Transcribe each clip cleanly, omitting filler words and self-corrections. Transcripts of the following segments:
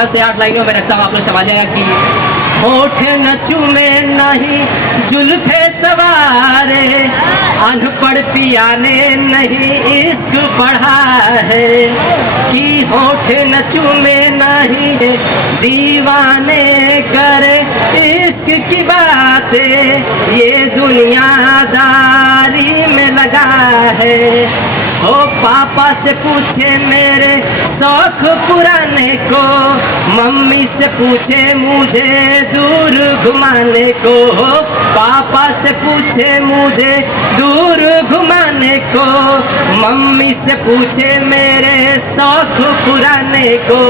6 से 8 लाइनों में रखता हूँ, आप लोग संभालिएगा कि होठ न चूमे नहीं जुल्फे सवारे, अनपढ़ पिया ने नहीं इश्क पढ़ा है। कि होठ न चूमे नहीं दीवाने करे इश्क की बातें, ये दुनियादारी में लगा है। ओ पापा से पूछे मेरे शौक पुराने को, मम्मी से पूछे मुझे दूर घुमाने को। पापा से पूछे मुझे दूर घुमाने को, मम्मी से पूछे मेरे शौक पुराने को।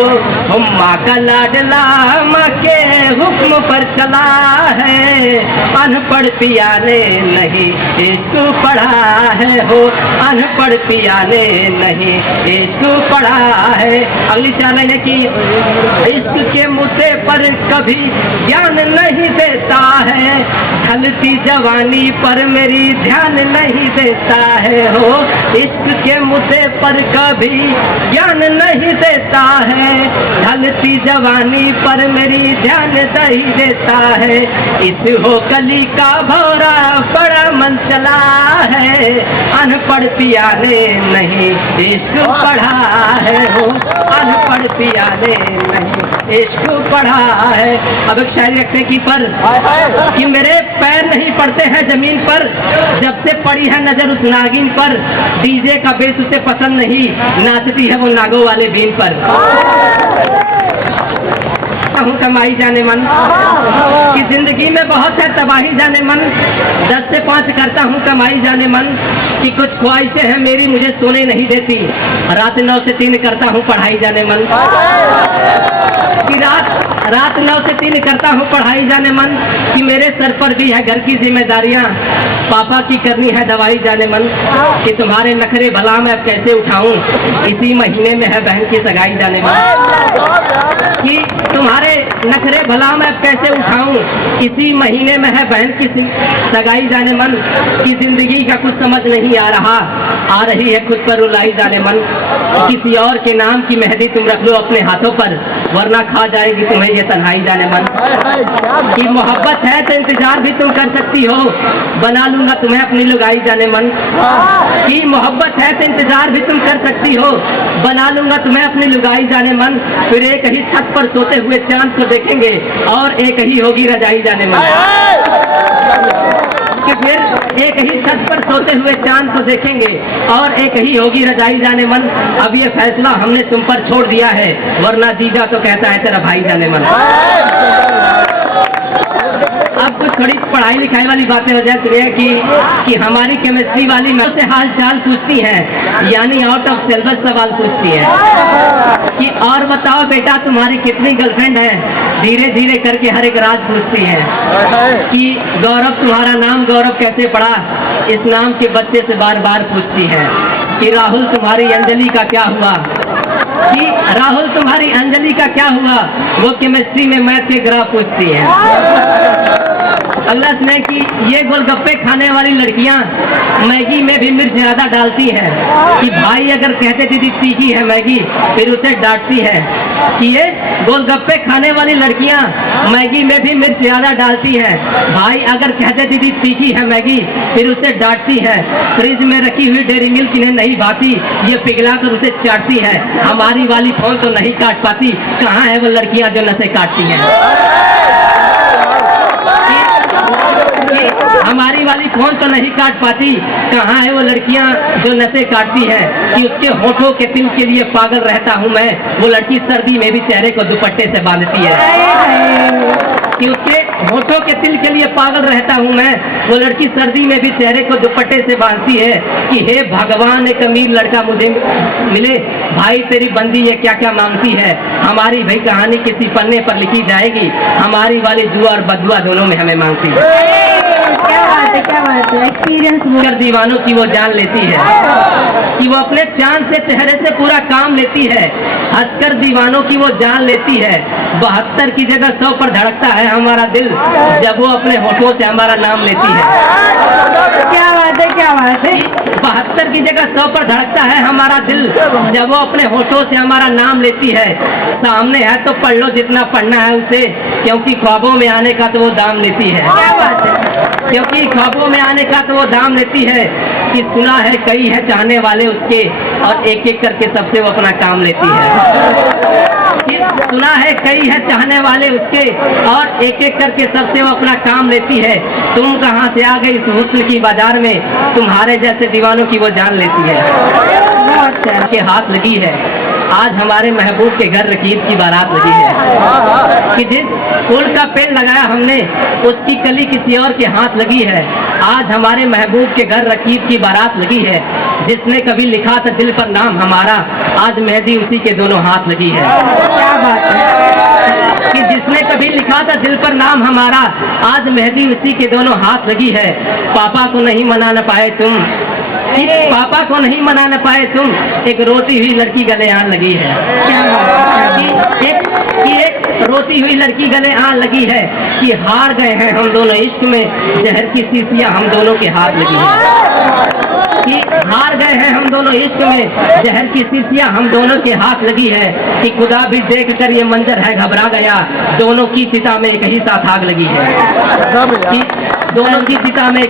माँ का लाडला माँ के हुक्म पर चला है, अनपढ़ पिया ने नहीं इश्क पढ़ा है। हो अनपढ़ पिया ने नहीं इश्क पढ़ा है। अगली 4 लाइनें की इश्क के मुद्दे पर कभी ज्ञान नहीं देता है, ढलती जवानी पर मेरी ध्यान नहीं देता है। हो इश्क के मुद्दे पर कभी ज्ञान नहीं देता है, ढलती जवानी पर मेरी ध्यान नहीं देता है। इस हो कली का भौरा बड़ा मन चला है, अनपढ़ पिया ने नहीं इश्क पढ़ा है। हो अनपढ़ पिया ने नहीं इश्क पढ़ा है। अब एक शायरी रखते हैं कि मेरे पैर नहीं पड़ते हैं जमीन पर, जब से पड़ी है नजर उस नागिन पर। डीजे का बेस उसे पसंद नहीं, नाचती है वो नागों वाले बीन पर। हूँ कमाई जाने मन कि जिंदगी में बहुत है तबाही जाने मन, 10 से 5 करता हूँ कमाई जाने मन। कि कुछ ख्वाहिशें हैं मेरी मुझे सोने नहीं देती, रात 9 से 3 करता हूँ पढ़ाई जाने मन। कि रात 9 से 3 करता हूँ पढ़ाई जाने मन। कि मेरे सर पर भी है घर की जिम्मेदारियाँ, पापा की करनी है दवाई जाने मन। कि तुम्हारे नखरे भला मैं अब कैसे उठाऊं, इसी महीने में है बहन की सगाई जाने मन। कि तुम्हारे नखरे भला मैं अब कैसे उठाऊं, इसी महीने में है बहन की सगाई जाने मन। कि जिंदगी का कुछ समझ नहीं आ रहा, आ रही है खुद पर रुलाई जाने मन। किसी और के नाम की मेहंदी तुम रख लो अपने हाथों पर, वरना खा जाएगी तुम्हें ये तन्हाई जाने मन। कि मोहब्बत है तो इंतजार भी तुम कर सकती हो, बना लूंगा तुम्हें अपनी लुगाई जाने मन। कि मोहब्बत है तो इंतजार भी तुम कर सकती हो, बना लूंगा तुम्हें अपनी लुगाई जाने मन। फिर एक ही छत पर सोते हुए चांद को देखेंगे, और एक ही होगी रजाई जाने मन। कि फिर एक ही छत पर सोते हुए चांद को देखेंगे, और एक ही होगी रजाई जाने मन। अब ये फैसला हमने तुम पर छोड़ दिया है, वरना जीजा तो कहता है तेरा भाई जाने मन। अब कुछ थोड़ी पढ़ाई लिखाई वाली बातें हो जाए। सुनिए कि हमारी केमिस्ट्री वाली मैम से हाल चाल पूछती हैं, यानी आउट ऑफ सिलेबस सवाल पूछती हैं। कि और बताओ बेटा तुम्हारी कितनी गर्लफ्रेंड है, धीरे धीरे करके हर एक राज पूछती हैं। कि गौरव तुम्हारा नाम गौरव कैसे पड़ा, इस नाम के बच्चे से बार बार पूछती हैं। कि राहुल तुम्हारी अंजलि का क्या हुआ, कि राहुल तुम्हारी अंजलि का क्या हुआ, वो केमिस्ट्री में मैथ के ग्राफ पूछती हैं। अल्लाह सुने कि ये गोलगप्पे खाने वाली लड़कियां मैगी में भी मिर्च ज्यादा डालती हैं। कि भाई अगर कहते दीदी तीखी है मैगी, फिर उसे डांटती है। कि ये गोलगप्पे खाने वाली लड़कियां मैगी में भी मिर्च ज्यादा डालती हैं, भाई अगर कहते दीदी तीखी है मैगी, फिर उसे डांटती है। फ्रिज में रखी हुई डेयरी मिल्क इन्हें नहीं भाती, ये पिघला कर उसे चाटती है। हमारी वाली फोन तो नहीं काट पाती, कहाँ है वो लड़कियां जो नसें काटती हैं। हमारी वाली फोन तो नहीं काट पाती, कहाँ है वो लड़कियां जो नसें काटती हैं। कि उसके होठों के तिल के लिए पागल रहता हूँ मैं, वो लड़की सर्दी में भी चेहरे को दुपट्टे से बांधती है। कि उसके होठों के तिल के लिए पागल रहता हूँ मैं, वो लड़की सर्दी में भी चेहरे को दुपट्टे से बांधती है। कि हे भगवान एक अमीर लड़का मुझे मिले, भाई तेरी बंदी ये क्या क्या मांगती है। हमारी भाई कहानी किसी पन्ने पर लिखी जाएगी, हमारी वाली दुआ और बदुआ दोनों में हमें मांगती है। क्या बात है। बात है, एक्सपीरियंस कर दीवानों की वो जान लेती है, कि वो अपने चांद से चेहरे से पूरा काम लेती है, हंसकर दीवानों की वो जान लेती है। 72 की जगह 100 पर धड़कता है हमारा दिल, जब वो अपने होठों से हमारा नाम लेती है। क्या बात है, क्या बात है। 72 की जगह 100 पर धड़कता है हमारा दिल, जब वो अपने होठों से हमारा नाम लेती है। सामने है तो पढ़ लो जितना पढ़ना है उसे, क्योंकि ख्वाबों में आने का तो वो दाम लेती है। क्या बात है। क्योंकि ख्वाबों में आने का तो वो दाम लेती है, कि सुना है कई है चाहने वाले उसके, और एक एक करके सबसे वो अपना काम लेती है। कि सुना है कई है चाहने वाले उसके, और एक एक करके सबसे वो अपना काम लेती है। तुम कहाँ से आ गई इस हुस्न की बाजार में, तुम्हारे जैसे दीवानों की वो जान लेती है। के हाथ लगी है आज हमारे महबूब के घर रकीब की बारात लगी है, कि जिस फूल का पेड़ लगाया हमने उसकी कली किसी और के हाथ लगी है। आज हमारे महबूब के घर रकीब की बारात लगी है, जिसने कभी लिखा था दिल पर नाम हमारा, आज मेहंदी उसी के दोनों हाथ लगी है। क्या बात है। कि जिसने कभी लिखा था दिल पर नाम हमारा, आज मेहंदी उसी के दोनों हाथ लगी है। पापा को नहीं मना न पाए तुम, कि पापा को नहीं मना न पाए तुम, एक रोती हुई लड़की गले आन लगी है। क्या बात है। कि एक रोती हुई लड़की गले आन लगी है, कि हार गए हैं हम दोनों इश्क में, जहर की शीशियां हम दोनों के हाथ लगी है। कि हार गए हैं हम दोनों इश्क में, जहर की शीशियां हम दोनों के हाथ लगी है। कि खुदा भी देख कर ये मंजर है घबरा गया, दोनों की चिता में एक ही साथ आग लगी है। कि दोनों की चिता में